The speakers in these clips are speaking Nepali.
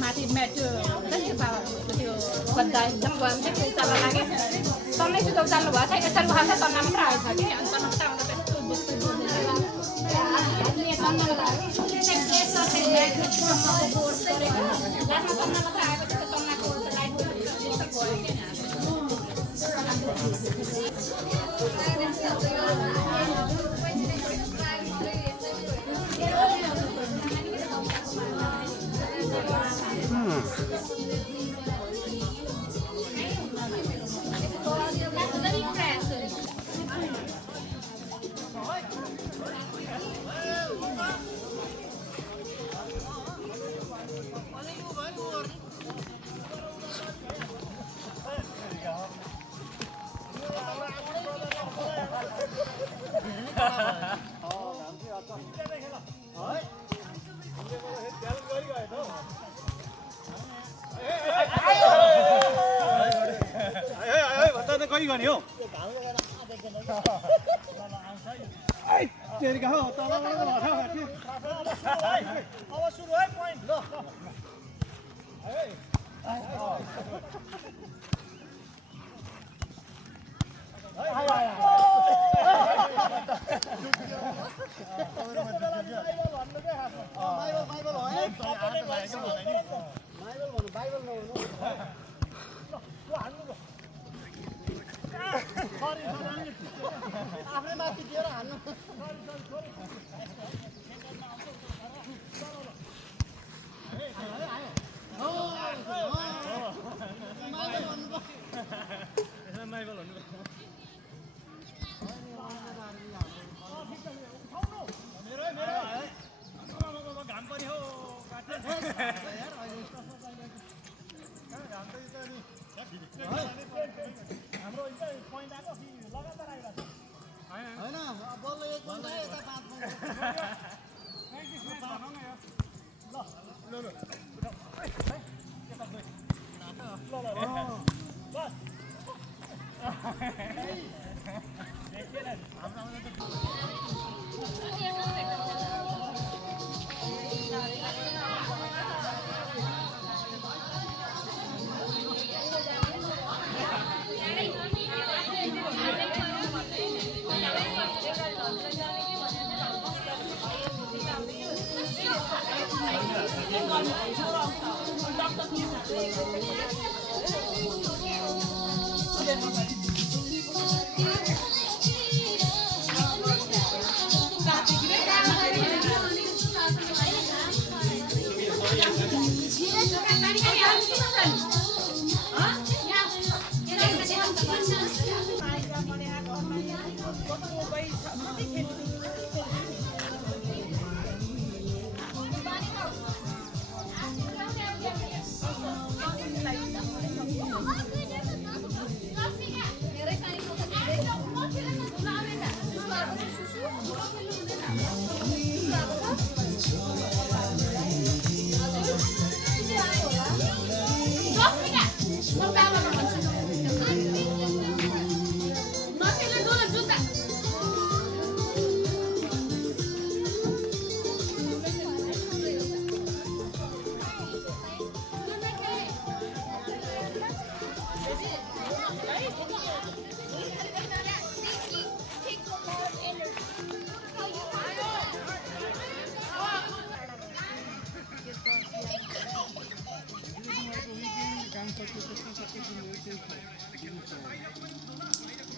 माथि त्यो गद्दा एकदम गरम चाहिँ त्यो उचाल्न लाग्यो तल्लै सुत उचाल्नु भएको छ यसरी उखाल्दा तन्ना मात्र आएको छ कि अनि तन्ना मात्र आउँदा त्यस्तो बुझ्दै लास्टमा तन्ना मात्र आएपछि त्यो तन्नाको लाइट त्यस्तो भयो कि कही गर्ने हो तेरिका हो तलबाट अब सुरु है पोइन्ट ल आफ्नै माथि दिएर हान्नु घाम पनि हो हाम्रो पोइन्ट आएको लगातार आइरहेको छ होइन बल्ल एक पोइन्ट आयो यता 5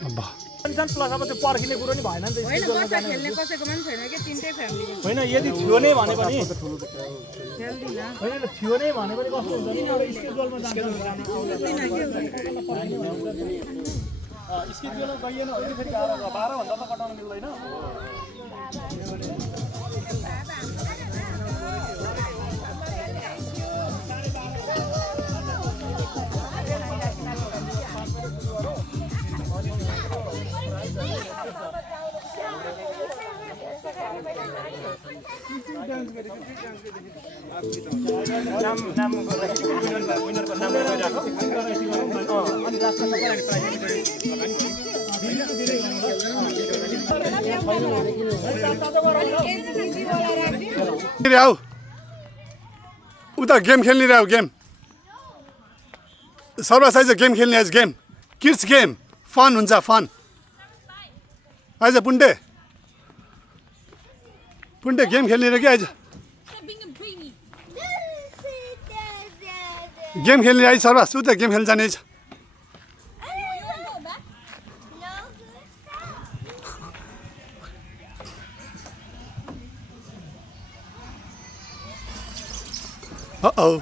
अब्बा प्लस अब त्यो पर्खिने कुरो नि भएन नि त होइन बच्चा खेल्ने कसैकोमा पनि छैन कि तिनटै फ्यामिली होइन यदि थियो नै भने पनि खेल्दिनँ होइन थियो नै भने पनि कस्तो हुन्छ नि एउटा स्केड्युलमा जान्छ स्केड्युलमा गइएन भने फेरि गाह्रो 12 भन्दा त कटाउन मिल्दैन उता गेम खेल्ने रह्यो गेम सर्वस आइज गेम खेल्ने आज गेम किड्स गेम फन हुन्छ फन आइज पुण्डे गेम खेल्ने रह्यो कि आइज गेम खेल्ने आइज सर्वस उता गेम खेल्न जाने आइज Uh-oh.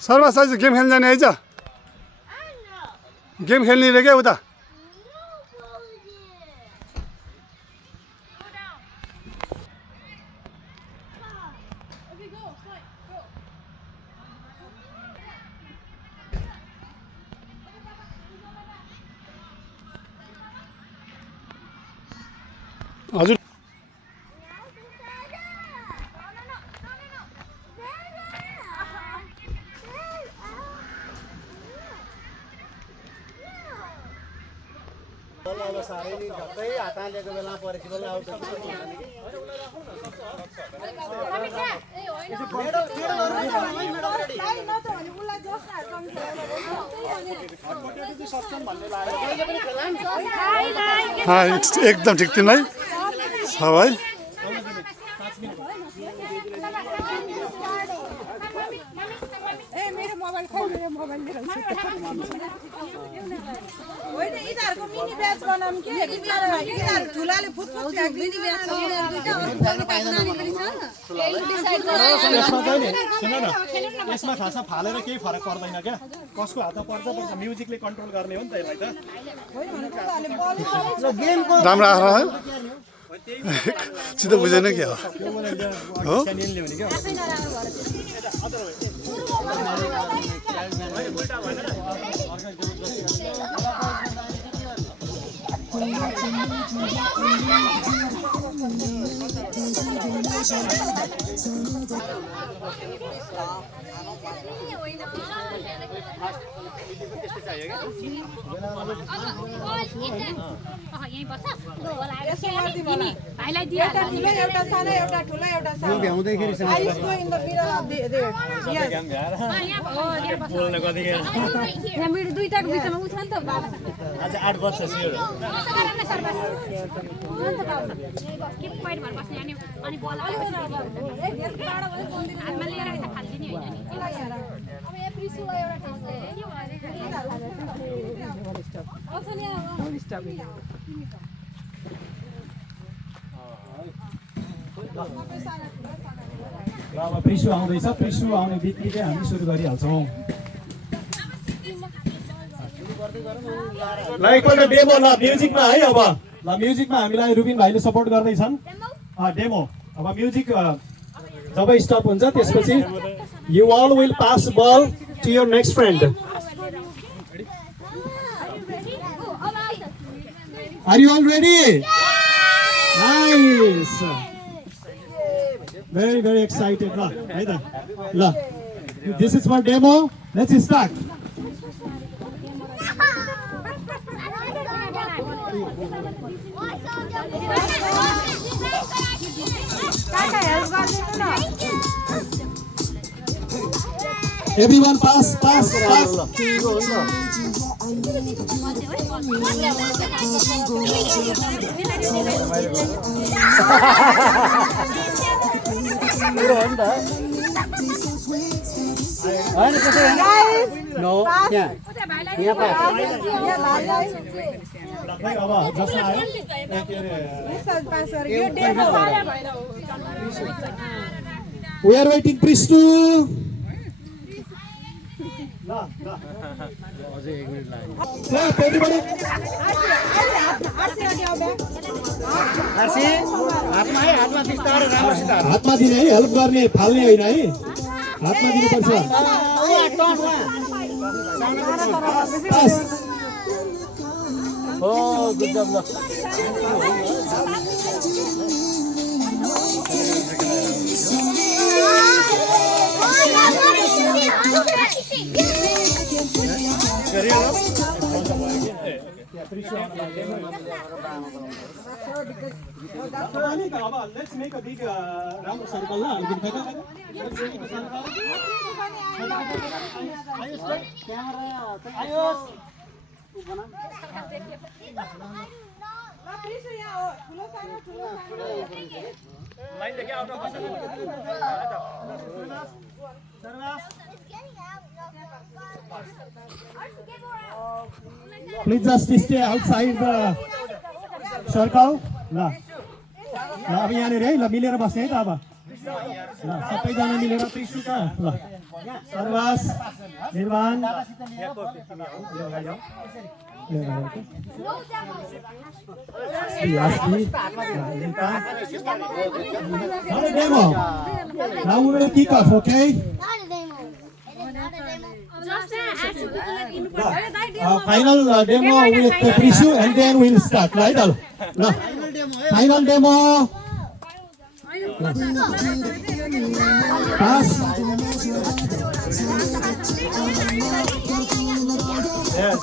सर्वस आइज गेम खेल्न जाने आइज गेम खेल्ने रे क्या उता हजुर साह्रै नि झट्टै हात हालेको बेला परेको बेला आउट एकदम ठिक तिमीलाई छ भाइ होइन यिनीहरूको मिनी ब्याच बनाऊँ कि यिनीहरू ठुलाले फुटफुट मिनी ब्याच यसमा खासमा फालेर केही फरक पर्दैन क्या कसको हातमा पर्छ म्युजिकले कन्ट्रोल गर्ने हो नि त यसलाई त राम्रो आएर सिधै बुझेन क्या हो एउटा सानो एउटा ठुलो एउटा सानो दुईटाको बिचमा उठ नि त आज 8 बज्छ सियो अब प्रिसु आउँदैछ प्रिसु आउने बित्तिकै हामी सुरु गरिहाल्छौँ ल एकपल्ट डेमो ल म्युजिकमा है अब ल म्युजिकमा हामीलाई रुबिन भाइले सपोर्ट गर्दैछन् डेमो अब म्युजिक जब स्टप हुन्छ त्यसपछि you all will pass ball to your next friend are you all ready nice very very excited ल है त ल this is for demo let's start everyone pass नो अब जसमा आयो we are waiting Prishnu everybody हातमा दिने है हेल्प गर्ने फाल्ने होइन है हातमा दिनुपर्छ good job ल Let's make a big round circle now. Let's make a circle. Please just stay outside the circle. ल अब यहाँनिर है ल मिलेर बस्ने है त अब ल सबैजना मिलेर त्रिशु कहाँ ल सर्वास निर्वाण demo. Now we will kick off, okay? Final demo with Prishu and then we'll start, right? No. Final demo. Pass. Yes.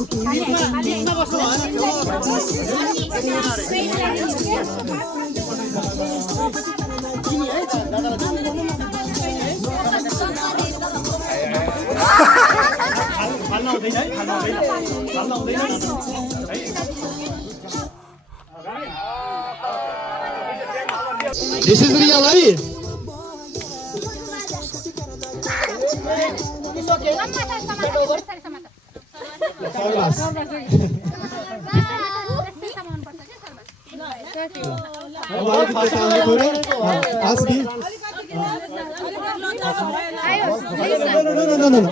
This is real life.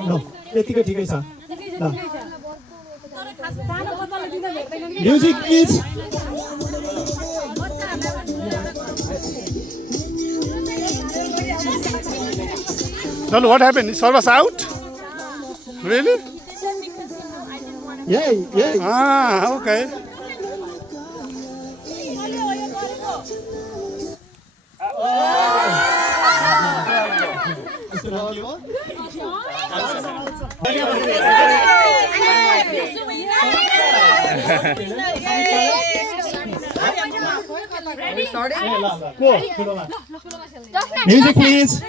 No. ठिकै छ Music please. Then what happened? Is Sarvas out? Really? Yeah. Ah, okay. Music please.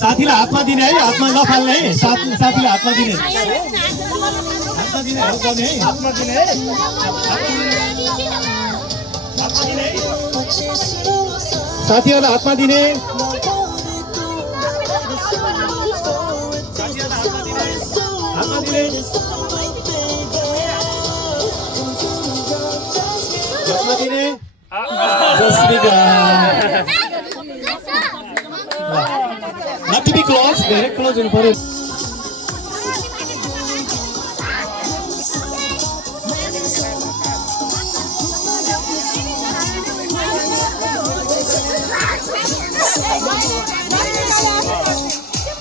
साथीलाई हातमा दिने है हातमा नफाल्ने है साथीलाई हातमा दिने हेल्प गर्ने है हातमा दिने है साथीहरूलाई हातमा दिने हातमा दिने हातमा दिने जसमिका धेरै क्लोज हुनु पर्यो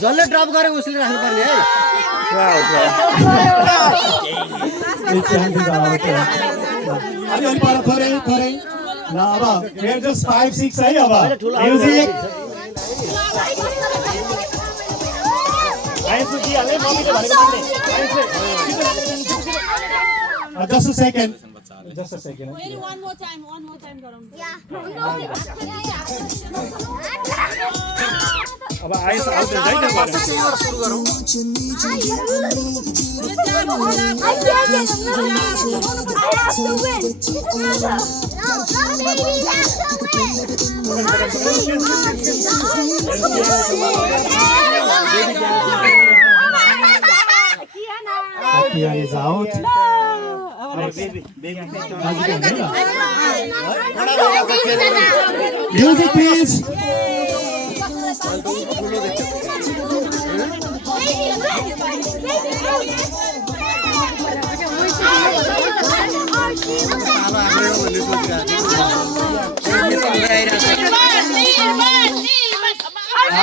जसले ड्रप गरे उसले राख्नुपर्ने है अलि पर थोरै ल अब we're just 5-6 है अब music just a second Very one more time गरौँ अब आइस आउँदै है त सुरु गरौँ Kian is out. Music please.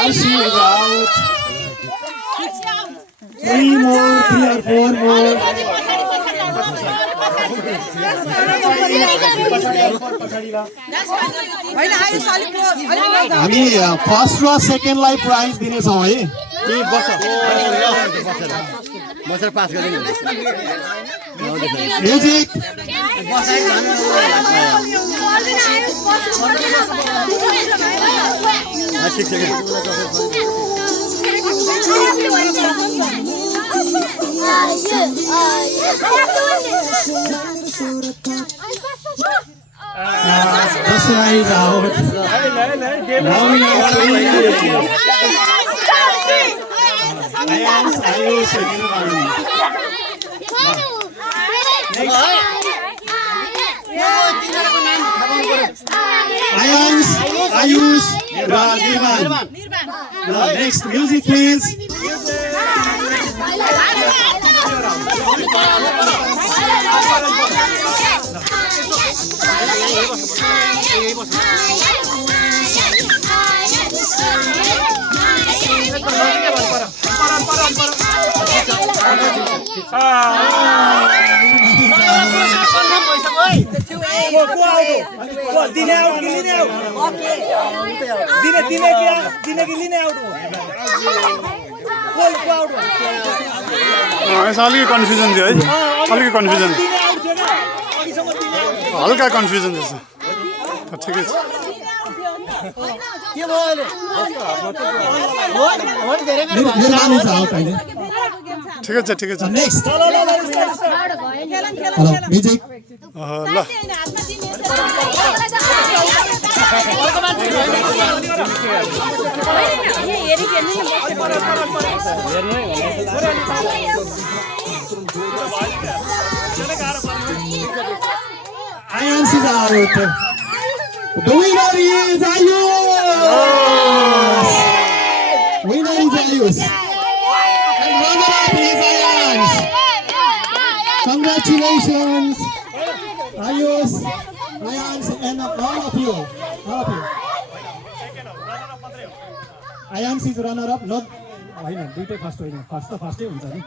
Arshi is out. 3 more, 3 or 4 more. हामी फर्स्ट र सेकेन्डलाई प्राइज दिनेछौँ है बसेर पास गरिदिनु music This one is out. Now we have Ayush again. Ayush, Nirvan. Next, music please. अलिकति कन्फ्युजन थियो है अलिकति कन्फ्युजन हल्का कन्फ्युजन छ ठिकै छ के भयो अहिले ठिकै छ Next. Hello, music. ल Ayush is out. The winner is Ayush. Winner is Ayush. And runner-up is Ayush. Congratulations, Ayush, and all of you. Ayush is runner-up. Not. होइन दुईटै फर्स्ट होइन फर्स्ट त फर्स्टै हुन्छ नि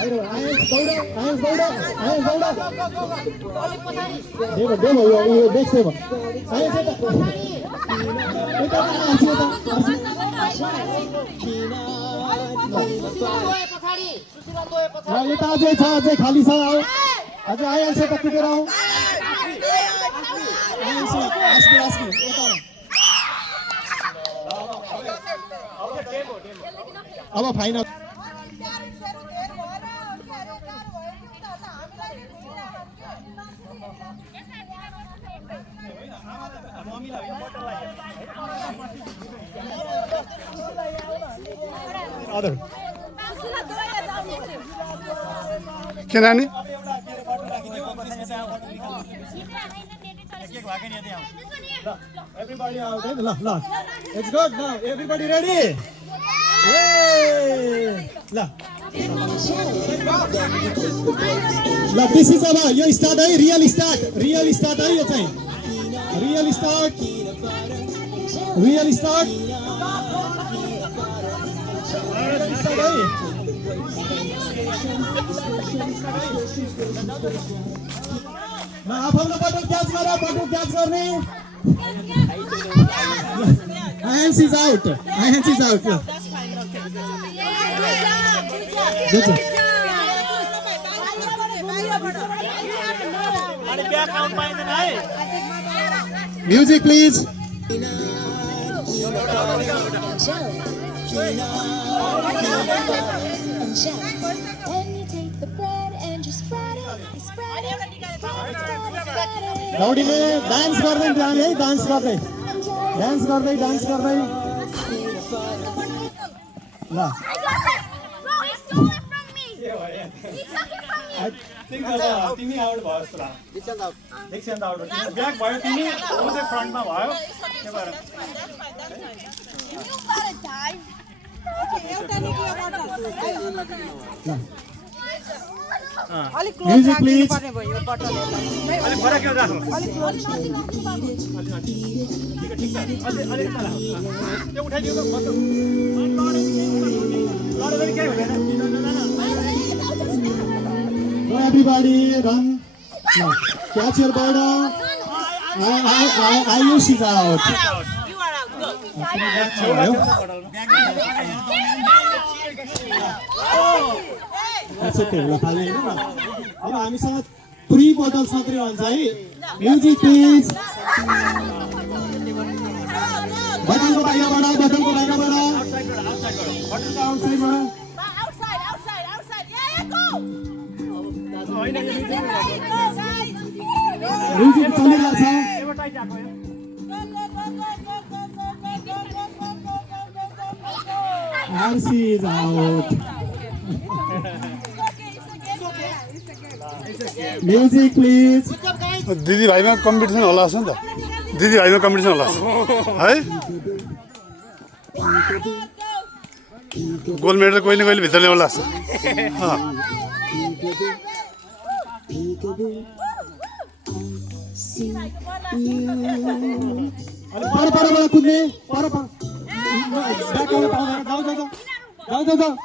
Ayush Demo, you next table. यता अझै छ अझै खाली छ अझै आइहाल्छ त पुगेर आऊ अब फाइनल Other. के नानी Everybody out there. La. It's good now. Everybody ready? Yay! La. La, this is our यो start है real start है यो चाहिँ real start आफ्नो बटन क्याच गर्ने hands is out Good job. Music please. रौडीले डान्स गर्दै जाने है डान्स गर्दै ल तिमी आउट भयो जस्तो लाग्छ आउट ब्याक भयो तिमी उ चाहिँ फ्रन्टमा भयो के भएर म्युजिक प्लिज अलि फरक के राख्नु ठिक छ त्यो उठाइदिउ त मतलब लडे के हुँदैन Everybody run. No. Catch your ball. Ayush is out. You are out. Go. That's okay. अब हामीसँग 3 bottles मात्रै हुन्छ है. Music please. बटनको बाहिरबाट बटनको आउटसाइडबाट. Music चलिरहेछ RC is out. Music please. दिदी भाइमा कम्पिटिसन होला नि त दिदी भाइमा कम्पिटिसन होला है गोल्ड मेडल कहिले कहिले भित्र ल्याउला जस्तो पर कुद्ने पर जाऊ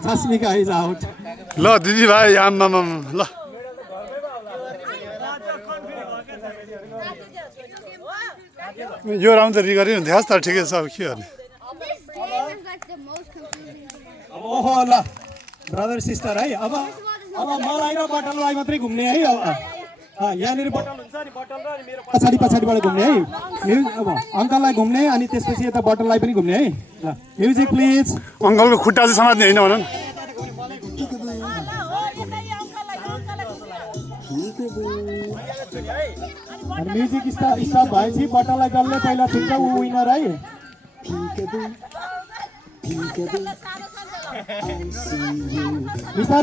Jasmika is out. ल दिदी भाइ आम्मामा ल यो राउन्ड त रिगरी हुन्थ्यो त ठिकै छ अब के गर्ने ओहो ल ब्रदर सिस्टर है अब मलाई र बटललाई मात्रै घुम्ने है यहाँनिर बटल हुन्छ नि बटल र मेरो पछाडिबाट घुम्ने है अब अङ्कललाई घुम्ने अनि त्यसपछि यता बटललाई पनि घुम्ने है ल म्युजिक प्लिज अङ्कलको खुट्टा चाहिँ समात्ने होइन भन म्युजिक स्टार्ट भएपछि बटललाई जसले पहिला छुट्छ ऊ विनर है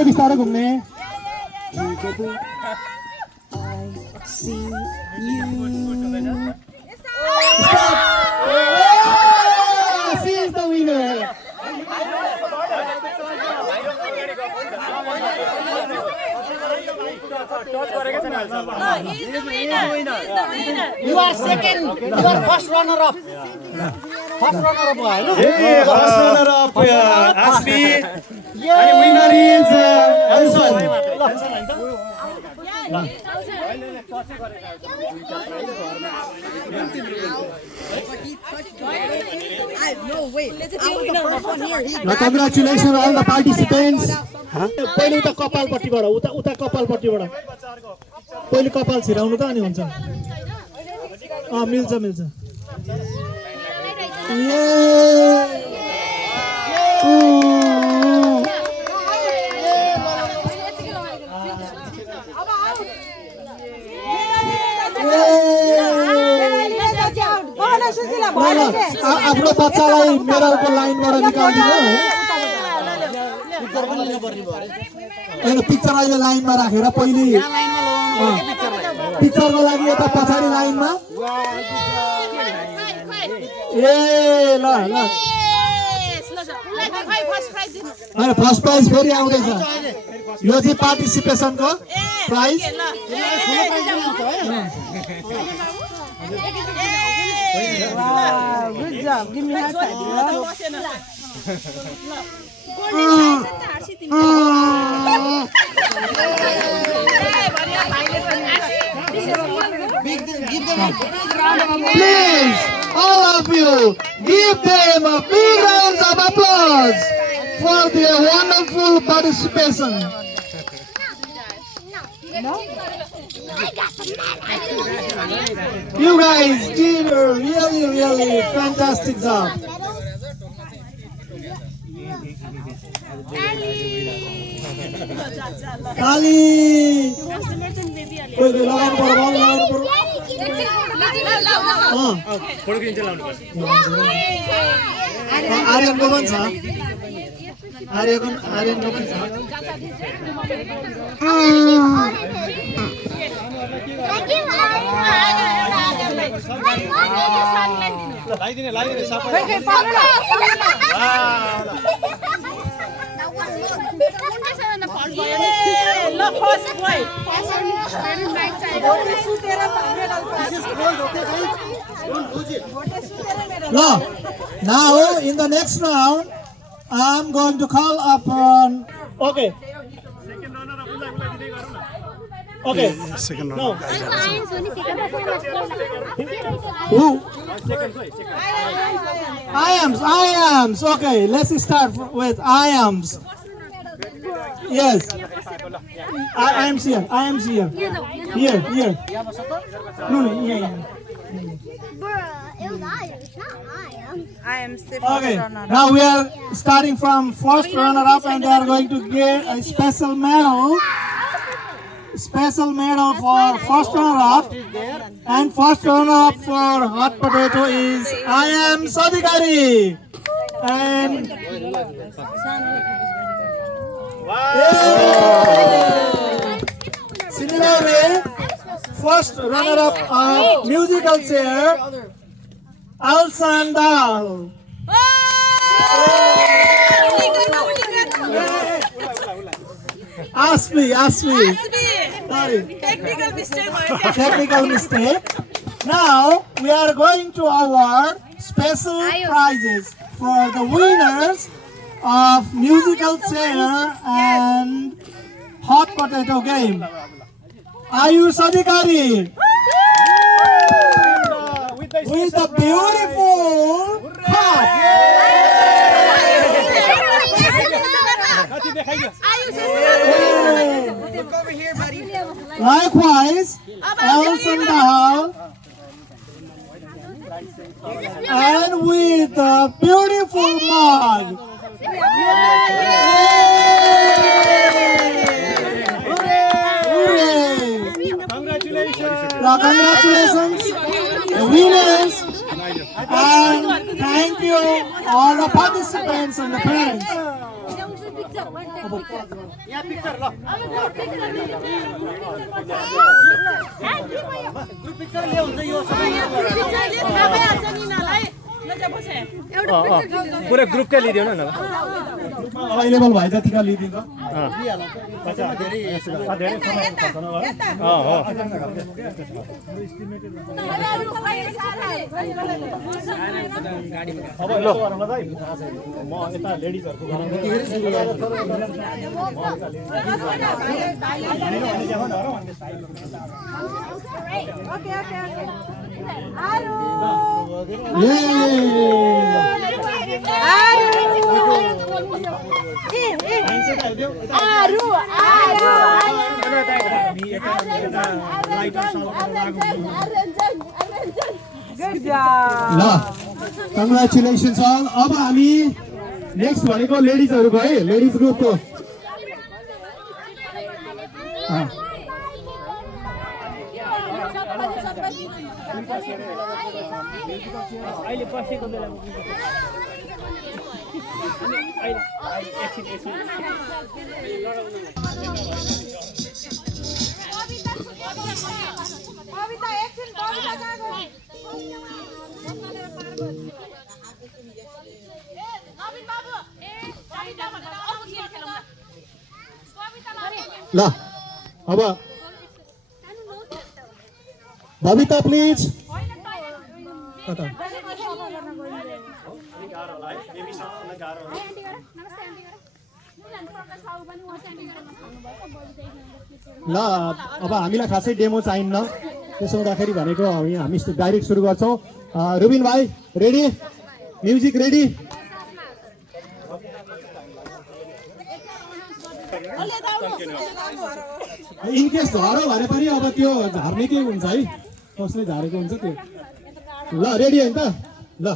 बिस्तारै घुम्ने She's the winner. You are second. You are first runner up. First runner up. First runner up. Aspi. And winner is Anson. No way. I was the first one here. Congratulations all the participants. पहिले उता कपालपट्टिबाट उता कपालपट्टिबाट पहिले कपाल छिराउनु त अनि हुन्छ मिल्छ एउटा बच्चालाई मेडलको लाइनबाट निकालिदिनु है होइन पिक्चर अहिले लाइनमा राखेर पहिले पिक्चरको लागि यता पछाडि लाइनमा ए ल ल होइन फर्स्ट प्राइज फेरि आउँदैछ यो चाहिँ पार्टिसिपेसनको price Good job. Give me high five, bro. Please, all of you, give them a big round of applause for their wonderful participation. You guys did a really fantastic job. Kali. Wait, लगाउनु पर्यो आर्यनको पनि छ आर्यनको पनि छ Now in the next round I'm going to call upon okay Second no round. who IAMS okay let's start with IAMS yes IAMS here no yeah It was Irish, not I am still okay now we are starting from first runner-up and they are going to get a special medal for first runner-up and first runner-up for hot potato is IAMS Adhikari and similarly first runner-up of musical chair Alsan Dal. Asmi. Sorry. Technical mistake. Now we are going to award special prizes for the winners of musical chair and hot potato game. Ayush Adhikari. With a beautiful heart. Likewise, Elson Dahal and with a beautiful mug. Hooray! Congratulations, the winners, and thank you all the participants and the parents. पुरै ग्रुपकै लिदियो न अभाइलेबल भए जतिका लिदिन्छ अब ल म यता लेडिजहरुको Good job. Congratulations all. अब हामी नेक्स्ट भनेको लेडिजहरुको है लेडिज ग्रुपको अहिले बसेको बेला अहिले एकछिन कविता एकछिन कविता गएको ल अब बबिता प्लिज कता ल अब हामीलाई खासै डेमो चाहिन्न त्यसो हुँदाखेरि भनेको यहाँ हामी डाइरेक्ट सुरु गर्छौँ रुबिन भाइ रेडी म्युजिक रेडी इनकेस झरो भरे पनि अब त्यो झार्ने के हुन्छ है कसले झारेको हुन्छ त्यो ल रेडी होइन त ल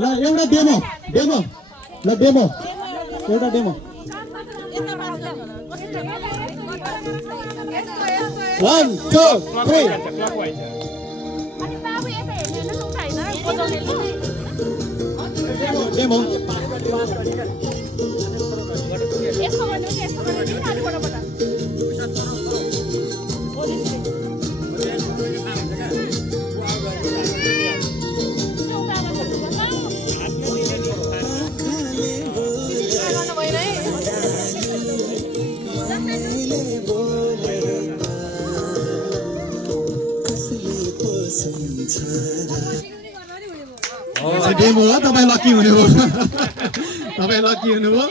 ल एउटा डेमो डेमो ल डेमो एउटा डेमो 1 2 3 डेमो डेमो हो तपाईँ लकी हुनुभयो तपाईँ लकी हुनुभयो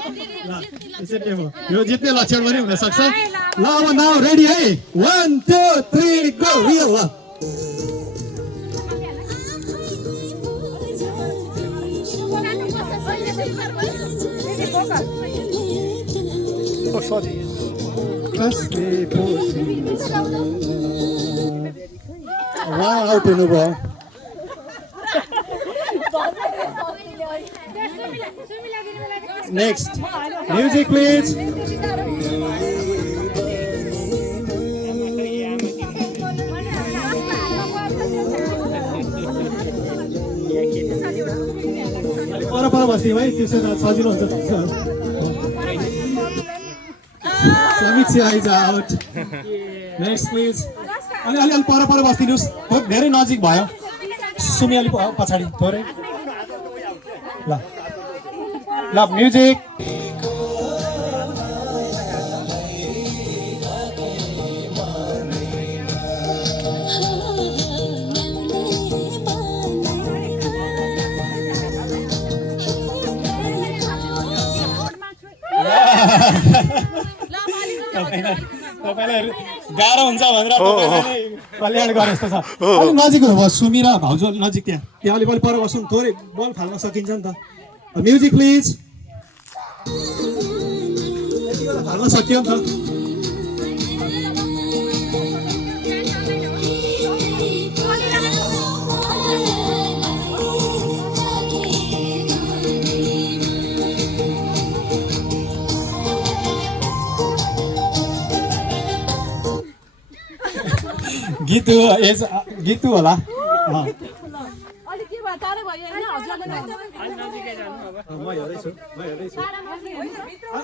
ल यसरी डेमो यो जित्ने लक्षण पनि हुन सक्छ ल अब नाउ रेडी है 1 2 3 गो रियल ल आउट हुनुभयो Next, music please. पर बस्ने भाइ त्यसो सजिलो हुन्छ समीक्षा इज आउट नेक्स्ट प्लिज अलि पर बस्दिनुहोस् धेरै नजिक भयो सुमी अलि पछाडि थोरै ल ल म्युजिक तपाईँलाई गाह्रो हुन्छ भनेर कल्याण गरे जस्तो छ अलिक नजिक हुनुभयो सुमी र भाउजू नजिक त्यहाँ अलिक पर बस्नु थोरै बल फाल्न सकिन्छ नि त म्युजिक प्लिज हाल्न सक्यो नि त गीतु होला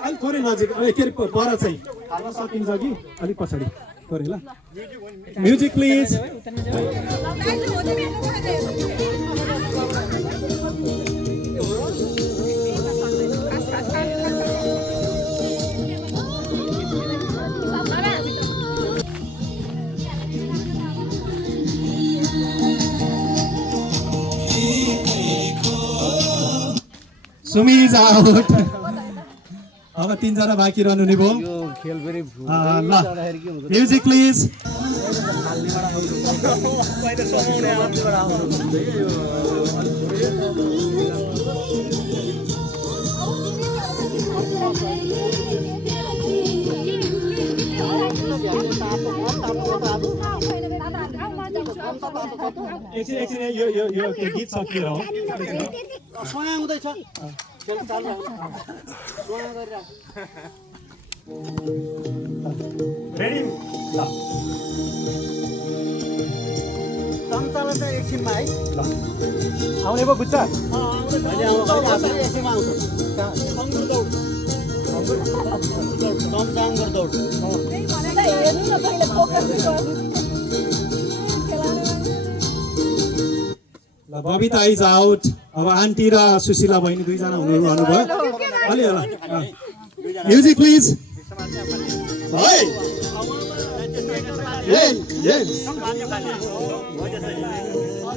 अलिक थोरै नजिक के अरे पर चाहिँ हाल्न सकिन्छ कि अलिक पछाडि थोरै ल music please Sumi is out अब 3 जना बाँकी रहनु नि भयो ल म्युजिक प्लिज एकछिन यो गीत सकिएर हो सोया हुँदैछ खेल चालु सोया गरेर रेडी ल चम्चालाई चाहिँ एकछिनमा है आउने पो बुझ्छ अहिले एकछिनमा आउँछ अङ्गुर दौड चम्चा अङ्गुर दौड हेर्नु न पहिले फोकस गर्नु ल बबिता इज आउट अब आन्टी र सुशीला बहिनी दुईजना हुनुभयो अलि म्युजिक प्लिज है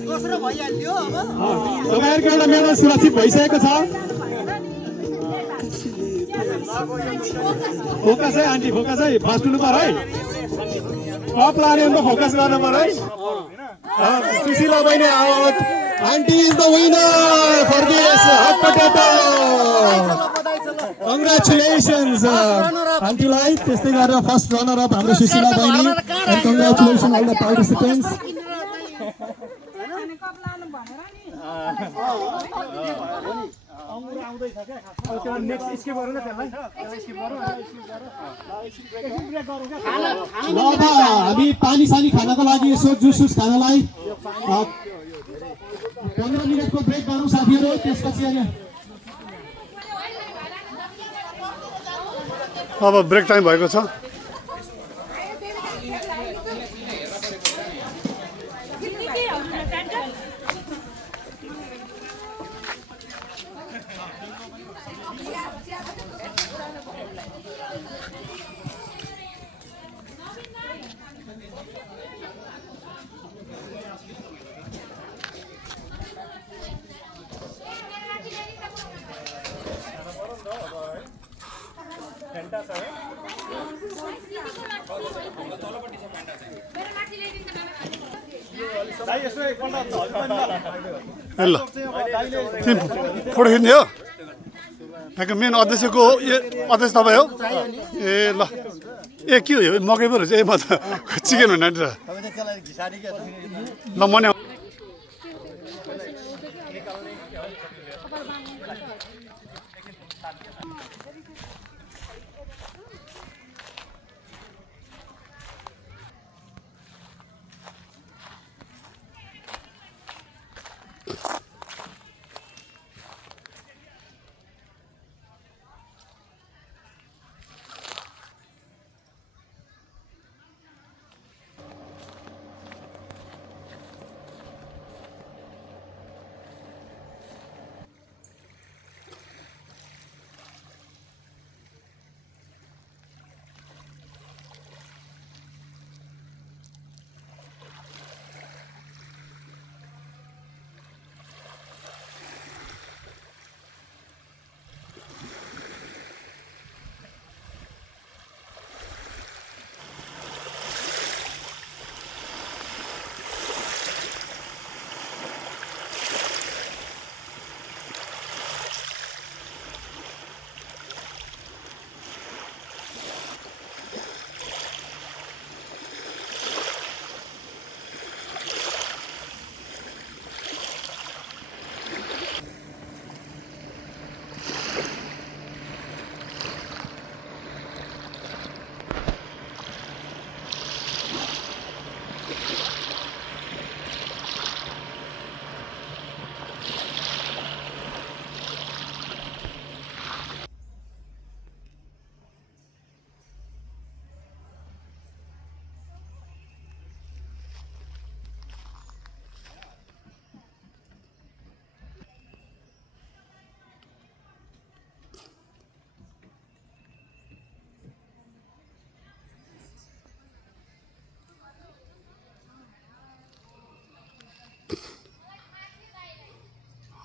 दोस्रो भइहाल्यो अब तपाईँहरूको एउटा मेडल सुरक्षित भइसकेको छ फोकस है आन्टी फोकस है फर्स्ट हुनु पर्यो है कप लाने फोकस गर्नु पर्यो है सुशीला बहिनी out aunty is the winner for this hot potato congratulations आन्टीलाई त्यस्तै गरेर फर्स्ट रनर अप हाम्रो सुशीला बहिनी and congratulation all the participants ल अब हामी पानी सानी खानको लागि यसो जुस खानलाई 15 मिनटको ब्रेक गरौँ साथीहरू त्यसपछि अब ब्रेक टाइम भएको छ ल तिमी फोटो खिच्ने हो यहाँको मेन अध्यक्षको अध्यक्ष तपाईँ हो ए ल ए के हो यो मकै पो रहेछ ए म त चिकन भन्नु र ल मने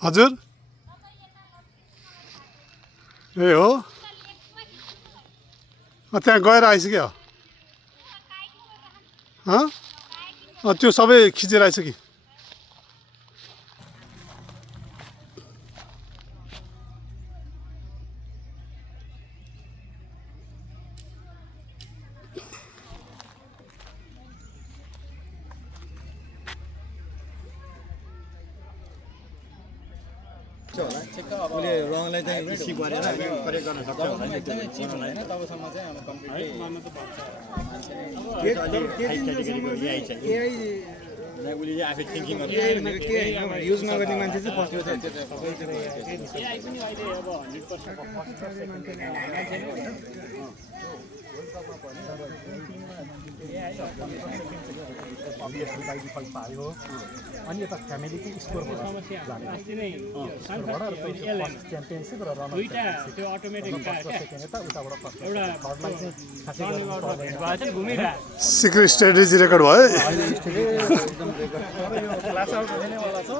हजुर ए हो त्यहाँ गएर आइसक्यो त्यो सबै खिचेर आइसक्यो युज नगर्ने मान्छे चाहिँ फस्यो अनि यता फ्यामिलीकै स्कोर अस्ति नै च्याम्पियनसिप र दुईटा त्यो अटोमेटिक कार क्या एउटा घुमिरहेको सिक्रेट स्ट्राटेजी रेकर्ड भयो क्लास आउट हुनेवाला छ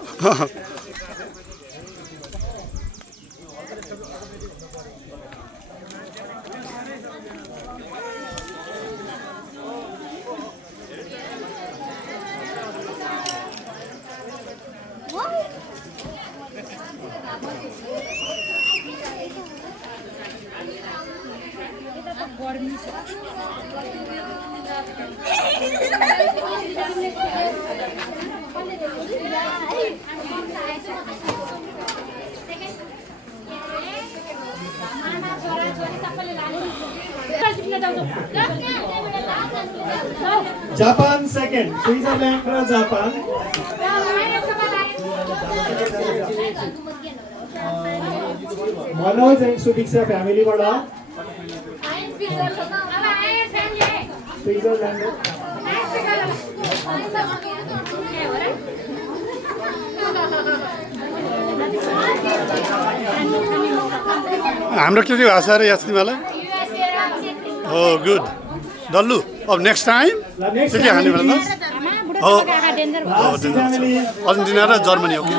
जापान सेकेन्ड स्विजरल्यान्ड र Japan Manoj and Subhiksha फ्यामिलीबाट Switzerland हाम्रो के भाषा अरे याद तिमीलाई हो गुड डल्लु अब नेक्स्ट टाइम के खाने बेला त हो अर्जेन्टिना र जर्मनी हो कि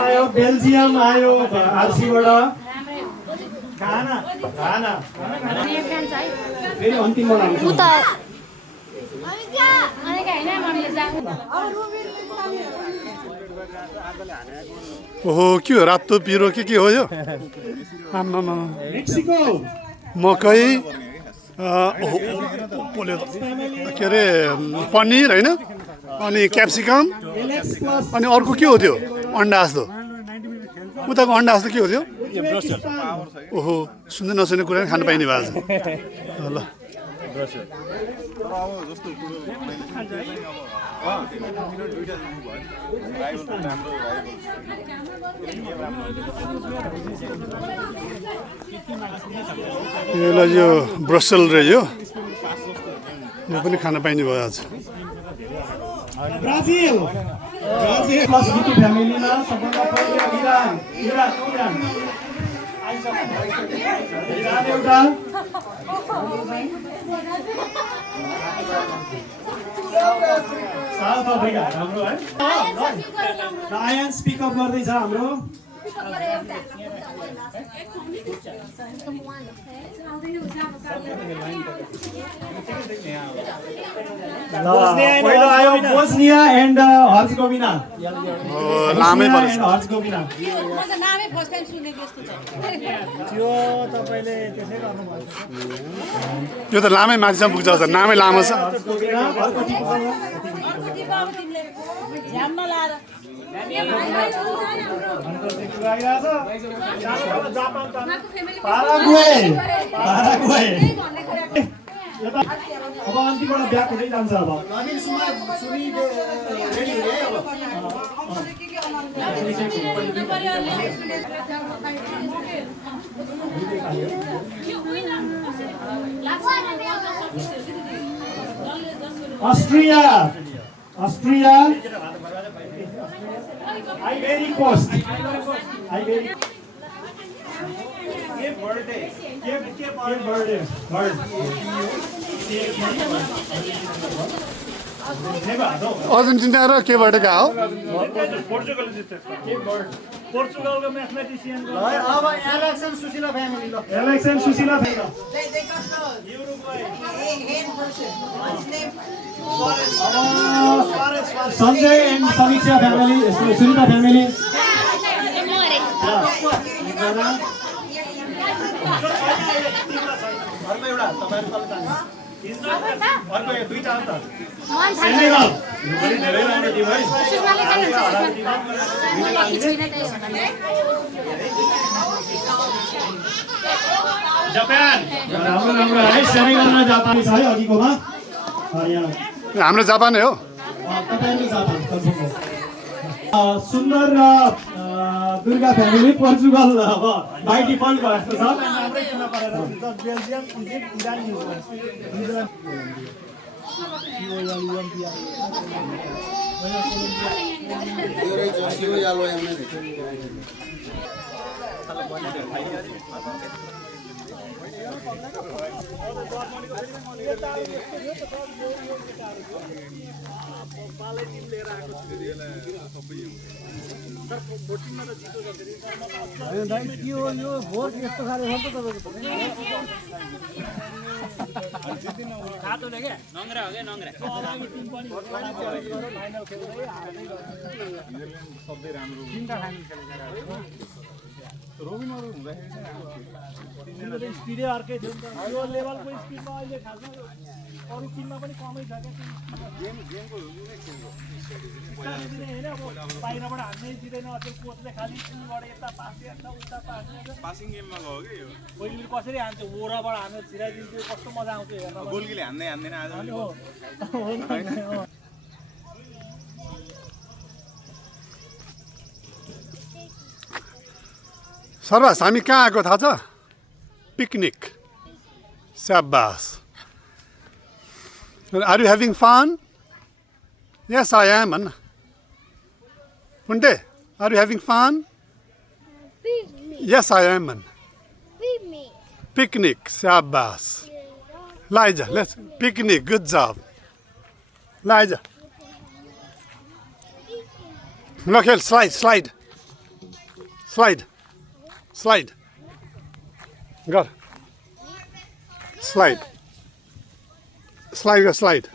आयो बेल्जियम आयो आरसीबाट खाना खाना फेरि अन्तिममा आउँछ ओहो के हो रातो पिरो के हो यो आमामा मेक्सिको मकै के अरे पनिर होइन अनि क्याप्सिकम अनि अर्को के हो त्यो अन्डा जस्तो उताको अन्डा जस्तो के हो त्यो ओहो सुन्दै नसुने कुरा खानु पाइने भएको छ ल यो ब्रसल रह्यो यो पनि खान पाइने भयो आज ब्राजिल ब्राजिल प्लस बिटी फ्यामिलीमा सबभन्दा पहिलो इरान इरान इरान एउटा साउथ अफ्रिका हाम्रो है आयन स्पिकअप गर्दैछ हाम्रो पहिलो आयो बोस्निया एन्ड हर्जगोभिना लामै पर्छ हर्जगोभिना नामै फर्स्ट टाइम सुनेको यस्तो छ त्यो तपाईले त्यसै गर्नुभयो यो त लामै माथिसम्म पुग्छ त नामै लामो छ हर्जगोभिना अर्को टिम तिमीले ध्यान नलाएर पाराग्वे अब अन्तिमबाट ब्याक हुँदै जान्छ अब Austria Austria Ivory Coast. Ivory. Cape Verde. Argentina र केबाट गएको हो पोर्चुगलको म्याथमेटिसियन अब एलेक्सन सुशीला फ्यामिली ल एलेक्सन Sushila Sanjay and Samiksha family Sunita family Senegal यो पनि धेरै राम्रो टिम है सुषमाले जानुहुन्छ म लकी छुइनँ त्यही भन्नाले जापान राम्रो राम्रो है सेनेगलमा जापानी छ है अघिकोमा यहाँ हाम्रो जापानै हो तपाईहरु जापान कन्फर्म हो सुन्दर र दुर्गा फ्यामिली पोर्चुगल अब बाइ डिफल्ट भएको छ राम्रै टिममा परेर बेल्जियम इजिप्ट इरान न्युजिल्यान्ड स्पिडै अर्कै थियो नि त यो लेभलको स्पिडमा अहिले खासमा अरू टिममा पनि कमै छ क्या होइन अब बाहिरबाट हान्नै दिँदैन त्यो कोचले खालि टिमबाट यता पास हेर्छ उता पासिङ गेममा गयो कि पहिले कसरी हान्थ्यो ओराबाट हानेर छिराइदिन्थ्यो कस्तो मजा आउँथ्यो हेर्न गोलकीले हान्दै हान्दैन आज हो सर्वास हामी कहाँ आएको थाहा छ पिकनिक स्याबास are you having fun yes I am भन्न पुन्टे are you having fun yes I am भन्न पिकनिक स्याबास लाइजा लेट्स पिकनिक गुड जब लाइजा ल खेल slide slide slide Slide. Go. Slide. Slide, go slide.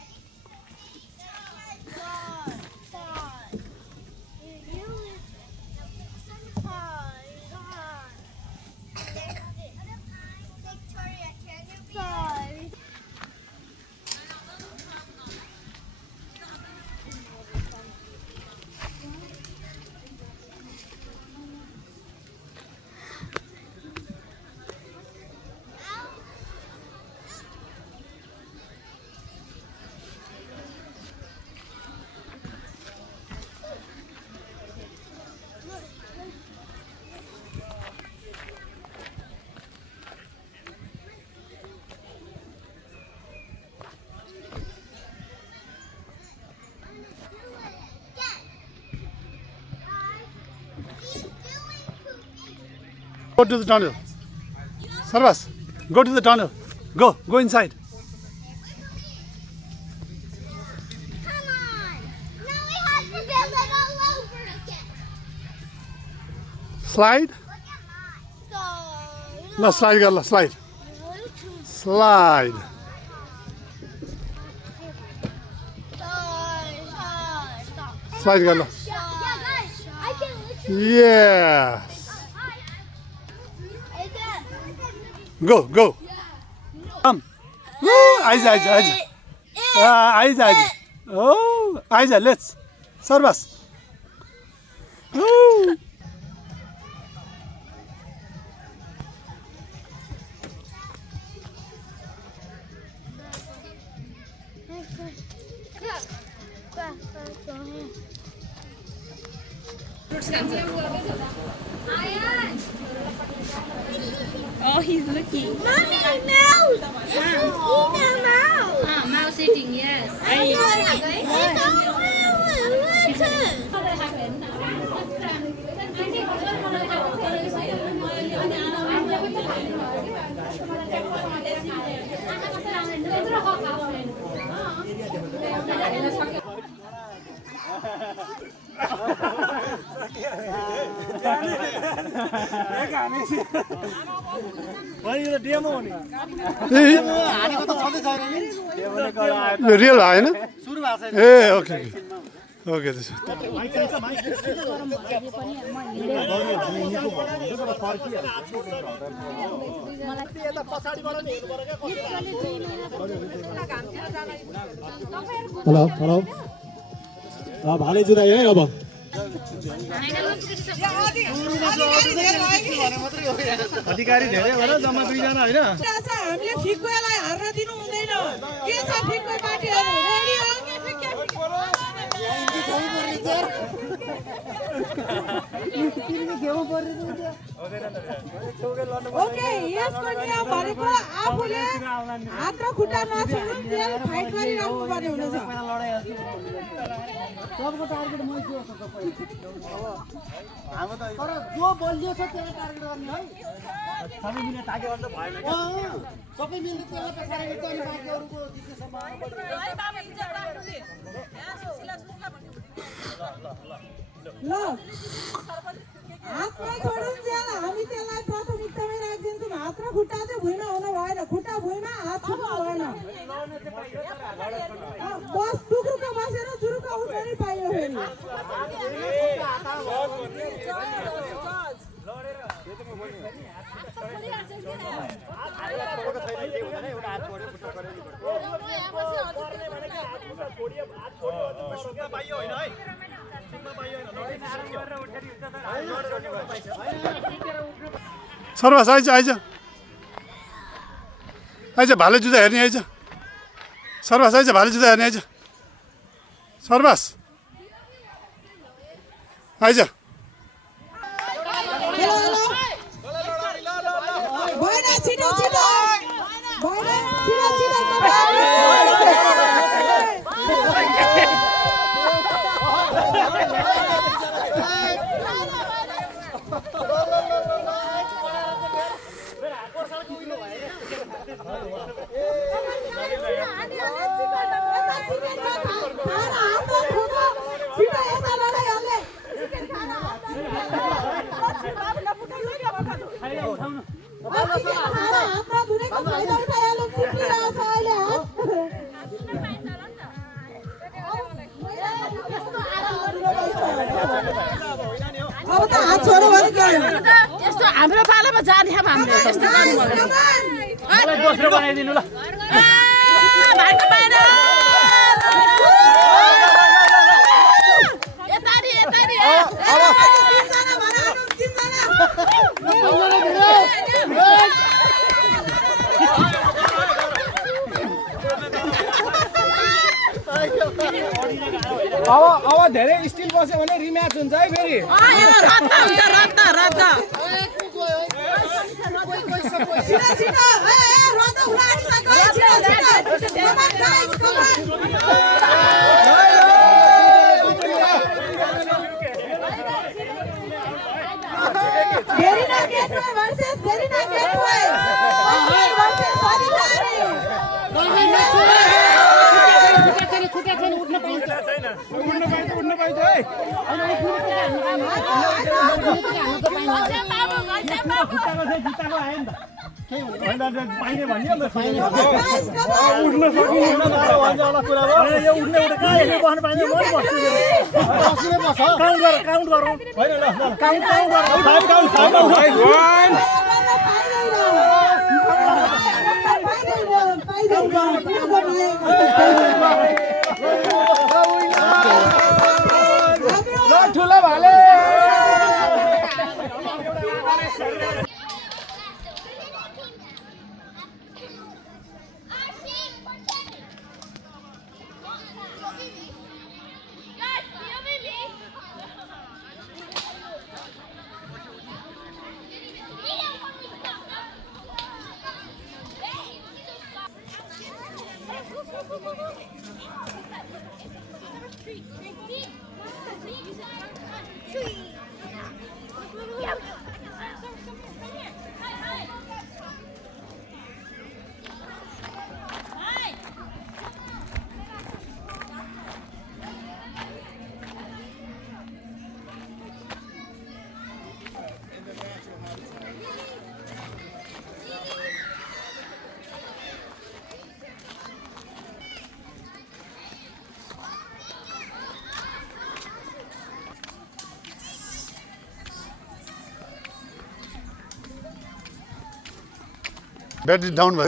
Go to the tunnel. Sarvas, go to the tunnel. Go inside. Come on. Now we have to build it all over again. Slide. Look at mine. No, slide, girl, slide. Slide. Slide, girl. Yeah, guys, I can literally. Yes. Go. Come. Woo, Aiza. Aiza. Oh, Aiza, let's. Sarvas. Woo. Oh, he's looking. Mommy, mouse. Eat a mouse. mouse eating yes यो डेमो हो नि हानेको त छँदै छैन नि यो रियल होइन सुरु भएको छैन ए ओके ओके त्यसो हेलो हेलो भाले जुदाइ है अब अधिकारी धेरै होला जम्मा 2 जना हैन हामीले फिक्कोलाई हार्न दिनु हुँदैन के छ फिक्को पार्टीहरु रेडी हो ओके यसको नियम भनेको आफूले हात र खुट्टा नछोड्नु जेल फाइट गरिराख्नु पर्ने हुनेछ सबको टार्गेट मै छु तर जो बलियो छ त्यसलाई टार्गेट गर्ने है सबै मिले ताके गर्दा भएन सबै मिल्दै त्यसलाई पछाडि गर्छ अनि बाँकीहरुको जित्ने सम्भावना ल हात नछोड्नु जेल हामी त्यसलाई प्राथमिकतामै राखिदिन्छौँ हात र खुट्टा चाहिँ भुइँमा हुनु भएन खुट्टा भुइँमा हात छुनु भएन बस टुक्रुको बसेर जुरुको उठ्नै पाइयो फेरि सर्वास आइज आइज आइज भाले जुदा हेर्ने आइज सर्वास आइज भाले जुदा हेर्ने आइज सर्वास आइज भएन छिटो छिटो भएन छिटो छिटो यस्तो हाम्रो पालामा जाने हामीले यस्तो मलाई दोस्रो बनाइदिनु ल भाइको बाहिर यतारी यतारी अब धेरै स्टिल बस्यो भने रिम्याच हुन्छ है फेरि रद्द हुन्छ रद्द रद्द छिटो छिटो ए रद्द हुन आँटिसक्यो छिटो छिटो कमान गाइस कमान भेरिना गेटवे भर्सेस भेरिना गेटवे ओके भर्सेस अधिकारी उड्न पाइन्छ है खुट्टाको चाहिँ जुत्ताको आयो नि त पाइने भन्यो नि त उड्न सकिँदैन भन्छ होला कुरा भयो यो उड्ने उड्ने कहाँ यसरी बस्नु पाइन्छ म बस्छु काउन्ट गरौँ होइन ल काउन्ट ठुलो भाले ब्याट्री डाउन भयो